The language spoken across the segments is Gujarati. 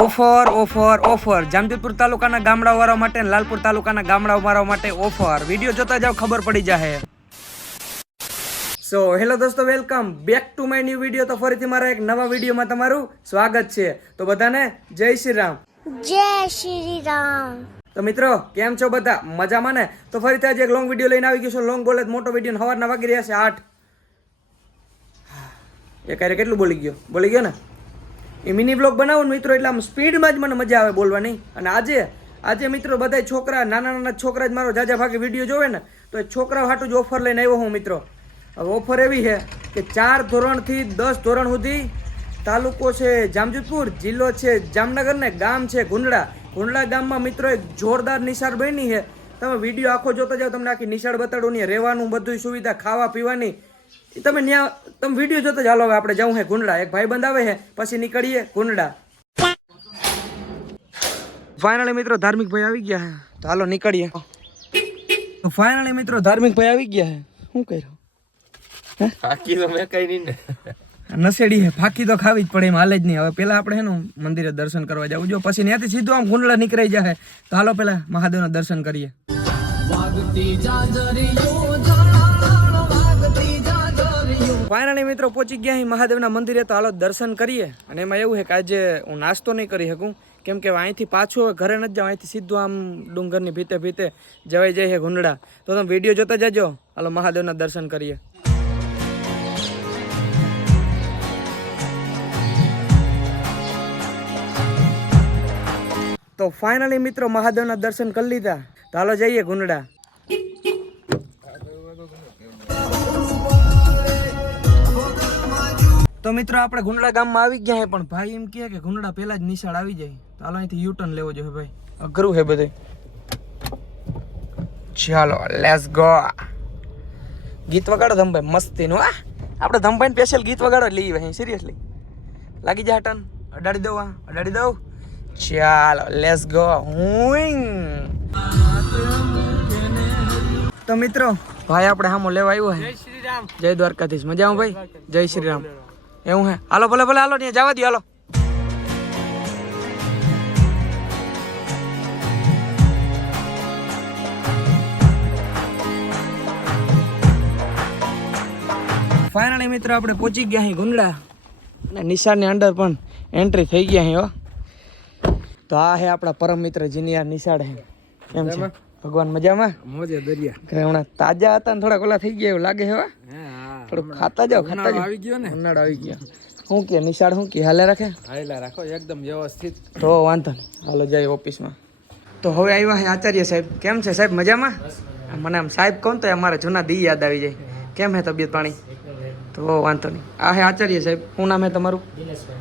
ઓફર ઓફર ઓફર જામજોધપુર તાલુકાના ગામડાવાળા માટે અને લાલપુર તાલુકાના ગામડાવાળા માટે ઓફર. વિડીયો જોતા જાવ ખબર પડી જાય. સો હેલો દોસ્તો, welcome back to my new video. તો ફરીથી મારા એક નવા વિડીયોમાં તમારું સ્વાગત છે. તો બધાને જય શ્રી રામ. જય શ્રી રામ. તો મિત્રો કેમ છો બધા? મજામાં ને? તો ફરીથી આજે એક લોંગ વિડીયો લઈને આવી ગયો છું. લોંગ બોલે મોટો વિડીયો. સવારના વાગી રહ્યા છે 8. એ ક્યારે કેટલું બોલી ગયો ને? એ મિની બ્લોગ બનાવું મિત્રો, એટલે આમ સ્પીડમાં જ મને મજા આવે બોલવાની. અને આજે મિત્રો બધા છોકરા, નાના છોકરા જ મારો જાજા ભાગે વિડીયો જોવે ને, તો એ છોકરા હાટું જ ઓફર લઈને આવ્યો હું મિત્રો. હવે ઓફર એવી છે કે 4 ધોરણથી 10 ધોરણ સુધી તાલુકો છે જામજોધપુર, જિલ્લો છે જામનગર ને ગામ છે ગુંડડા. ગુંડડા ગામમાં મિત્રો એક જોરદાર નિશાળ બની છે. તમે વિડીયો આખો જોતા જાઓ, તમને આખી નિશાળ બતાડું. ને રહેવાનું બધું સુવિધા, ખાવા પીવાની તમે વિડીયો જોતા જ. હાલો હવે આપણે જવું છે ગુંડડા. એક ભાઈબંધ આવે છે, પછી નીકળીએ ગુંડડા. ફાઇનલી મિત્રો ધાર્મિક ભાઈ આવી ગયા છે, તો હાલો નીકળીએ. તો ફાઇનલી મિત્રો ધાર્મિક ભાઈ આવી ગયા છે. શું કર્યું? ફાકી તો મેં કઈ નહીં ને. નસેડી હે, ફાકી તો ખાવી જ પડે, એમ હાલે જ નહીં. હવે પેલા આપણે એનું મંદિરે દર્શન કરવા જવું જો, પછી ત્યાંથી સીધું આમ ગુંડડા નીકળી જાય. તો હાલો પેલા મહાદેવના દર્શન કરીએ. ફાઇનલી મિત્રો પહોંચી ગયા અહીં મહાદેવના મંદિરે. તો હાલો દર્શન કરીએ. અને એમાં એવું છે કે આજે હું નાસ્તો નહીં કરી શકું, કેમ કે અહીંથી પાછું ઘરે નથી જાઉં. અહીંથી સીધું આમ ડુંગરની ભીતે જવાઈ જાય છે ગુંડડા. તો તમે વિડીયો જોતા જજો. હાલો મહાદેવના દર્શન કરીએ. તો ફાઇનલી મિત્રો મહાદેવના દર્શન કરી લીધા. તો હાલો જઈએ ગુંડડા. તો મિત્રો આપણે ગુંડડા ગામમાં આવી ગયા છે, પણ ભાઈ એમ કહે કે ગુંડડા પહેલા જ નિશાળ આવી જાય. તો હાલો અહીંથી યુટર્ન લેવો જોઈએ ભાઈ, અઘરું છે બધે. ચાલો લેટ્સ ગો. ગીત વગાડો ધમભાઈ મસ્તીનું. આપણે ધમભાઈ સ્પેશિયલ ગીત વગાડો લઈ ભાઈ, સિરિયસલી લાગી જાય ટન. અડાડી દઉં. ચાલો લેટ્સ ગો. તો મિત્રો ભાઈ આપણે સામો લેવા આવ્યો છે. જય શ્રી રામ. જય દ્વારકાધીશ. મજામાં ભાઈ? જય શ્રી રામ. એવું હે? હાલો ભલે હાલો, ત્યાં જવા દો. હાલો ફાઇનલી મિત્રો આપણે પહોંચી ગયા અહીં ગુંડડા. અને નિશાળની અંદર પણ એન્ટ્રી થઈ ગયા અહીં. તો આ હે આપણા પરમ મિત્ર જેની આ નિશાળ હે. કેમ છે ભગવાન? મજામાં? મોજે દરિયા. હમણાં તાજા હતા ને થોડા ઓલા થઈ ગયા એવું લાગે છે. થોડુંક ખાતા જાવ. આવી ગયો ને, ઉનાળો આવી ગયો. શું કે નિશાળ શું કે હાલે રાખે? હાયલા રાખો એકદમ વ્યવસ્થિત. તો વાંધો નહીં, હાલો જાય ઓફિસમાં. તો હવે આવ્યા છે આચાર્ય સાહેબ. કેમ છે સાહેબ? મજામાં? મને આમ સાહેબ કોણ તો અમારા જૂના દી યાદ આવી જાય. કેમ હે તબિયત પાણી? તો વાંધો નહીં. આ હે આચાર્ય સાહેબ. શું નામ હે તમારું?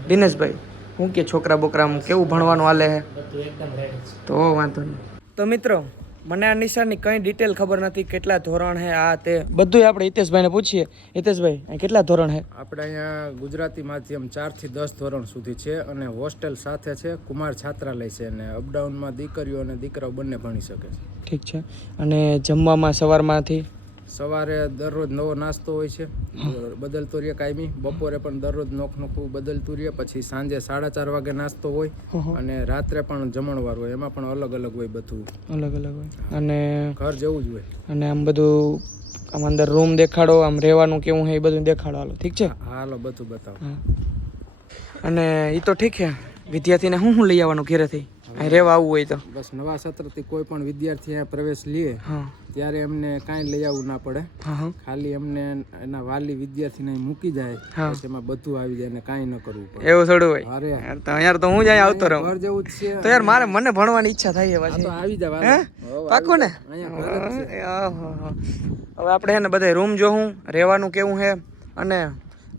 દિનેશભાઈ. શું કે છોકરા બોકરા કેવું ભણવાનું હાલે હે? તો વાંધો નહીં. તો મિત્રો મને આ નિશાળની કંઈ ડિટેલ ખબર નથી, કેટલા ધોરણ હે આ તે બધું આપણે હિતેશભાઈને પૂછીએ. હિતેશભાઈ અહીં કેટલા ધોરણ હે? આપણે અહીંયા ગુજરાતી માધ્યમ 4 થી 10 ધોરણ સુધી છે, અને હોસ્ટેલ સાથે છે, કુમાર છાત્રાલય છે, અને અપડાઉનમાં દીકરીઓ અને દીકરાઓ બંને ભણી શકે છે. ઠીક છે. અને જમવામાં સવારમાંથી? સવારે દરરોજ નવો નાસ્તો હોય છે, બદલતો રહે કાયમી. બપોરે પણ દરરોજ નોખું બદલતું રહે. પછી સાંજે 4:30 વાગે નાસ્તો હોય, અને રાત્રે પણ જમણવાર હોય. એમાં પણ અલગ હોય, બધું અલગ હોય. અને ઘર જેવું જ હોય. અને આમ બધું આમ અંદર રૂમ દેખાડો, આમ રહેવાનું કેવું છે એ બધું દેખાડો. હાલો ઠીક છે. હાલો બધું બતાવો. અને એ તો ઠીક છે. વિદ્યાર્થીને શું લઈ આવવાનું ઘરેથી અહીં રહેવા આવવું હોય તો? બસ નવા સત્રથી કોઈ પણ વિદ્યાર્થી અહીંયા પ્રવેશ લે ત્યારે એમને કાંઈ લઈ આવવું ના પડે. ખાલી એમને એના વાલી વિદ્યાર્થીને મૂકી જાય, એમાં બધું આવી જાય, અને કાંઈ ન કરવું પડે. એવું થોડું હોય? અરે યાર તો હું જ અહીંયા આવતો રહું. ઘર જેવું જ છે. તો યાર મને ભણવાની ઈચ્છા થાય છે. તો આવી જાવ. પાકું ને? હવે આપણે છે ને બધા રૂમ જોવું, રહેવાનું કેવું છે. અને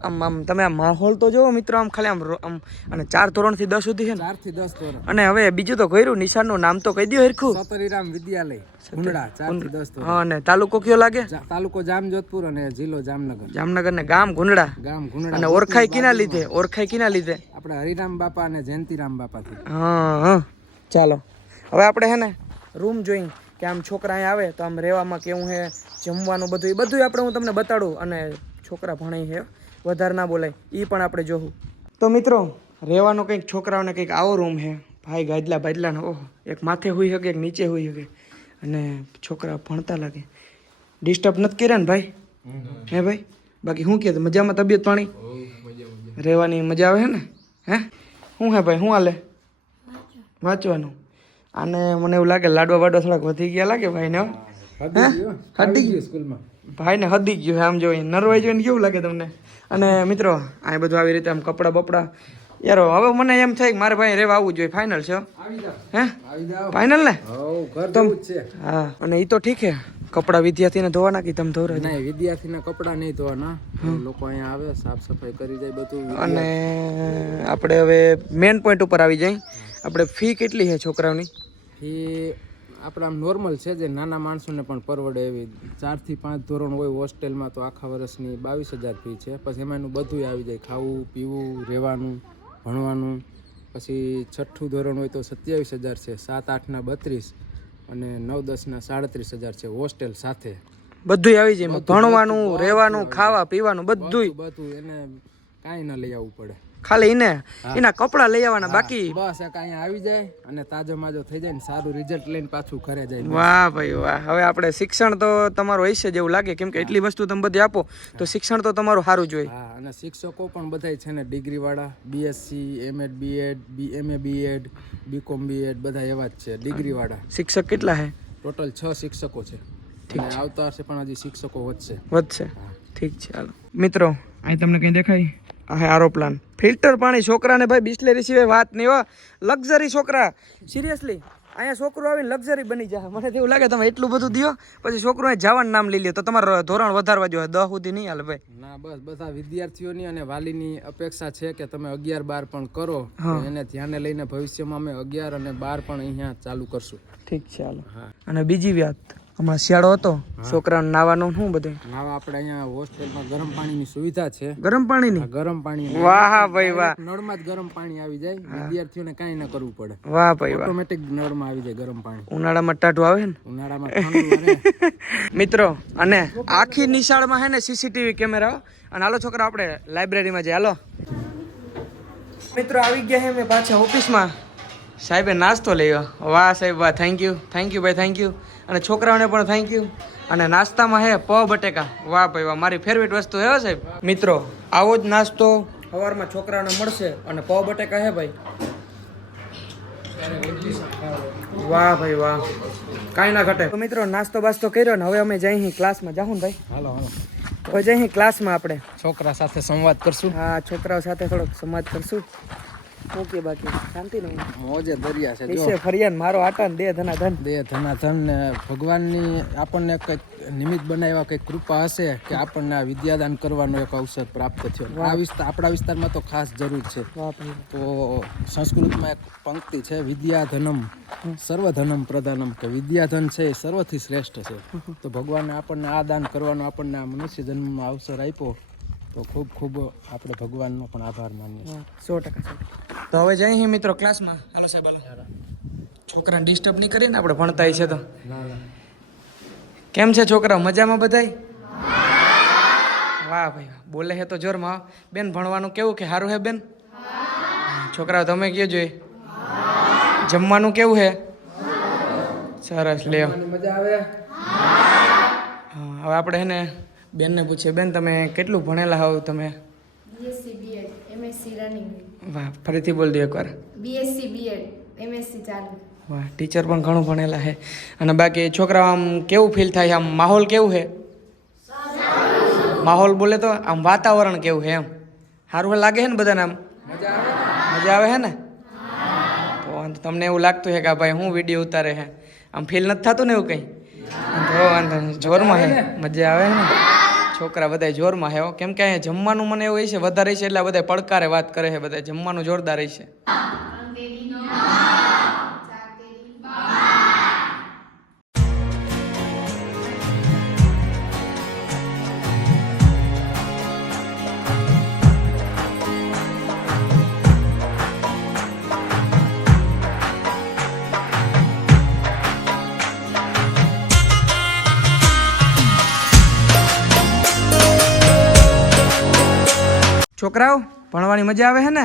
આમ તમે આ માહોલ તો જોવો મિત્રો, આમ ખાલી આમ. અને 4 ધોરણથી 10 સુધી છે ને? 4 થી 10 ધોરણ. અને હવે બીજું તો કર્યું, નિશાળનું નામ તો કહી દો હરખું. સતરીરામ વિદ્યાલય ગુંડડા, 4 થી 10 ધોરણ. હા, અને તાલુકો કયો લાગે? તાલુકો જામજોધપુર અને જિલ્લો જામનગર ને ગામ ગુંડડા. અને ઓળખાય કિના લીધે? આપણે હરિરામ બાપા અને જયંતિરામ બાપાથી. હા. ચાલો હવે આપણે છે ને રૂમ જોઈ કે આમ છોકરા અહીં આવે તો આમ રહેવામાં કેવું છે, જમવાનું બધું આપણે હું તમને બતાડું. અને છોકરા ભણે છે, વધારે ના બોલાય, એ પણ આપણે જોવું. તો મિત્રો રહેવાનો કંઈક છોકરાઓને કંઈક આવો રૂમ છે ભાઈ ગાદલા બાદલાનો ઓહો એક માથે હોઈ શકે એક નીચે હોઈ શકે અને છોકરા ભણતા લાગે ડિસ્ટર્બ નથી કર્યા ને ભાઈ હે ભાઈ બાકી શું કહે મજામાં તબિયત પાણી રહેવાની મજા આવે છે ને હે શું હે ભાઈ શું હાલે વાંચવાનું આને મને એવું લાગે લાડવા વાડવા થોડાક વધી ગયા લાગે ભાઈને હદી ગયું સ્કૂલમાં ભાઈને હદી ગયું આમ જોઈ નરવાઈ જોઈને કેવું લાગે તમને અને મિત્રો આ બધું આવી રીતે આમ કપડાં બપડા યાર હવે મને એમ થાય કે મારે ભાઈ રહેવા આવવું જોઈએ ફાઇનલ છે હે ફાઇનલ ને હા અને એ તો ઠીક છે કપડા વિદ્યાર્થીને ધોવાના કે તમે ધોરા નહીં વિદ્યાર્થીના કપડા નહીં ધોવાના લોકો અહીંયા આવે સાફ સફાઈ કરી જાય બધું અને આપણે હવે મેન પોઈન્ટ ઉપર આવી જાય આપણે ફી કેટલી છે છોકરાઓની ફી આપણે આમ નોર્મલ છે જે નાના માણસોને પણ પરવડે એવી 4 થી 5 ધોરણ હોય હોસ્ટેલમાં તો આખા વર્ષની 22,000 ફી છે પછી એમાં એનું બધું આવી જાય ખાવું પીવું રહેવાનું ભણવાનું પછી 6ઠું ધોરણ હોય તો 27,000 છે 7, 8ના 32 અને 9, 10ના 37,000 છે હોસ્ટેલ સાથે બધું આવી જાય ભણવાનું રહેવાનું ખાવા પીવાનું બધું એને કાંઈ ના લઈ આવવું પડે ખાલી એના કપડા લઈ આવવાના બાકી બસ અહીંયા આવી જાય અને તાજો માજો થઈ જાય ને સારું રિઝલ્ટ લઈને પાછું ઘરે જાય વાહ ભાઈ વાહ હવે આપણે શિક્ષણ તો તમારું હશે જેવું લાગે કેમ કે એટલી વસ્તુ તમે બધી આપો તો શિક્ષણ તો તમારું સારું જોઈએ હા અને શિક્ષકો પણ બધાય છે ને ડિગ્રી વાળા BSc MEd BEd BMA BEd BCom BEd બધા એવા જ છે ડિગ્રી વાળા શિક્ષક કેટલા છે ટોટલ 6 શિક્ષકો છે અને આવતા વર્ષે પણ હજી શિક્ષકો વધશે ઠીક છે હાલો મિત્રો અહીં તમને કંઈ દેખાય આ આરો પ્લાન ફિલ્ટર પાણી છોકરાને ભાઈ બિસ્લેરી સિવાય વાત નહીં હો લક્ઝરી છોકરા સિરિયસલી અહીંયા છોકરો આવીને લક્ઝરી બની જાય મને તો એવું લાગે તમે એટલું બધું દો પછી છોકરો જવાનું નામ લઈ લે તો તમારે ધોરણ વધારવા જોઈએ 10 સુધી નહીં હાલે ભાઈ ના બસ બધા વિદ્યાર્થીઓની અને વાલીની અપેક્ષા છે કે તમે 11, 12 પણ કરો એને ધ્યાને લઈને ભવિષ્યમાં અમે 11 અને 12 પણ અહીંયા ચાલુ કરશું ઠીક છે હાલો અને બીજી વાત હમણાં શિયાળો હતો છોકરાને નાવાનું શું બધું નાવા આપણે અહીંયા હોસ્ટેલમાં ગરમ પાણીની સુવિધા છે ગરમ પાણી વાહ ભાઈ વાહ નળમાં જ ગરમ પાણી આવી જાય વિદ્યાર્થીઓને કાંઈ ના કરવું પડે વાહ ભાઈ વાહ ઓટોમેટિક નળમાં આવી જાય ગરમ પાણી ઉનાળામાં ટાઢું આવે ને ઉનાળામાં મિત્રો અને આખી નિશાળમાં હે ને સીસીટીવી કેમેરા અને હાલો છોકરા આપણે લાઇબ્રેરીમાં જઈએ હાલો મિત્રો આવી ગયા હે મેં પાછા ઓફિસમાં સાહેબે નાસ્તો લઈ ગયો વાહ સાહેબ વાહ થેન્ક યુ ભાઈ થેન્ક યુ અને છોકરાઓને પણ થેન્ક યુ અને નાસ્તામાં હે પૌવા બટેકા વાહ ભાઈ વાહ મારી ફેવરેટ વસ્તુ હે સાહેબ મિત્રો આવો જ નાસ્તો સવારમાં છોકરાઓને મળશે અને પૌવા બટેકા હે ભાઈ વાહ ભાઈ વાહ કાંઈ ના ઘટે તો મિત્રો નાસ્તો બાસ્તો કર્યો ને હવે અમે જઈ ક્લાસમાં જાઉં ને ભાઈ હાલો હવે જઈ ક્લાસમાં આપણે છોકરા સાથે સંવાદ કરશું હા છોકરાઓ સાથે થોડોક સંવાદ કરશું ઓકે બાકી શાંતિ નહીં મોજે દરિયા છે વિશે ફરિયાન મારો આટા ને દે ધનાધન ને ભગવાનની આપણને કંઈક નિમિત્ત બનાવ્યા કંઈક કૃપા હશે કે આપણને આ વિદ્યાદાન કરવાનો એક અવસર પ્રાપ્ત થયો આપણા વિસ્તારમાં તો ખાસ જરૂર છે તો સંસ્કૃતમાં એક પંક્તિ છે વિદ્યાધનમ સર્વધનમ પ્રધાનમ કે વિદ્યાધન છે એ સર્વથી શ્રેષ્ઠ છે તો ભગવાને આપણને આ દાન કરવાનો આપણને આ મનુષ્ય જન્મનો અવસર આપ્યો તો ખૂબ ખૂબ આપણે ભગવાનનો પણ આભાર માનીએ 100% તો હવે જઈએ મિત્રો ક્લાસમાં હાલો સાહેબ હાલો છોકરાને ડિસ્ટર્બ નહીં કરીએ ને આપણે ભણતા છે તો કેમ છે છોકરા મજામાં બધાય વાહ ભાઈ બોલે છે તો જોરમાં બેન ભણવાનું કેવું કે સારું હે બેન છોકરાઓ તમે કયો જોઈએ જમવાનું કેવું હે સરસ લ્યો મજા આવે હા હવે આપણે હે ને બેનને પૂછીએ બેન તમે કેટલું ભણેલા હોવ તમે BSc BEd MSc રનિંગ વાહ ફરીથી બોલ દો એકવાર BSc BEd MSc ચાલુ વાહ ટીચર પણ ઘણું ભણેલા છે અને બાકી છોકરા આમ કેવું ફીલ થાય આમ માહોલ કેવું છે માહોલ બોલે તો આમ વાતાવરણ કેવું છે એમ સારું લાગે છે ને બધાને આમ મજા આવે છે ને તો તમને એવું લાગતું છે કે ભાઈ હું વિડીયો ઉતારે છે આમ ફીલ નથી થતું ને એવું કંઈ તો વાંધો જોરમાં છે મજા આવે ને છોકરા બધા જોરમાં છે કેમ કે અહીંયા જમવાનું મને એવું છે વધારે છે એટલે બધા પડકારે વાત કરે છે બધા જમવાનું જોરદાર છે છોકરાઓ ભણવાની મજા આવે છે ને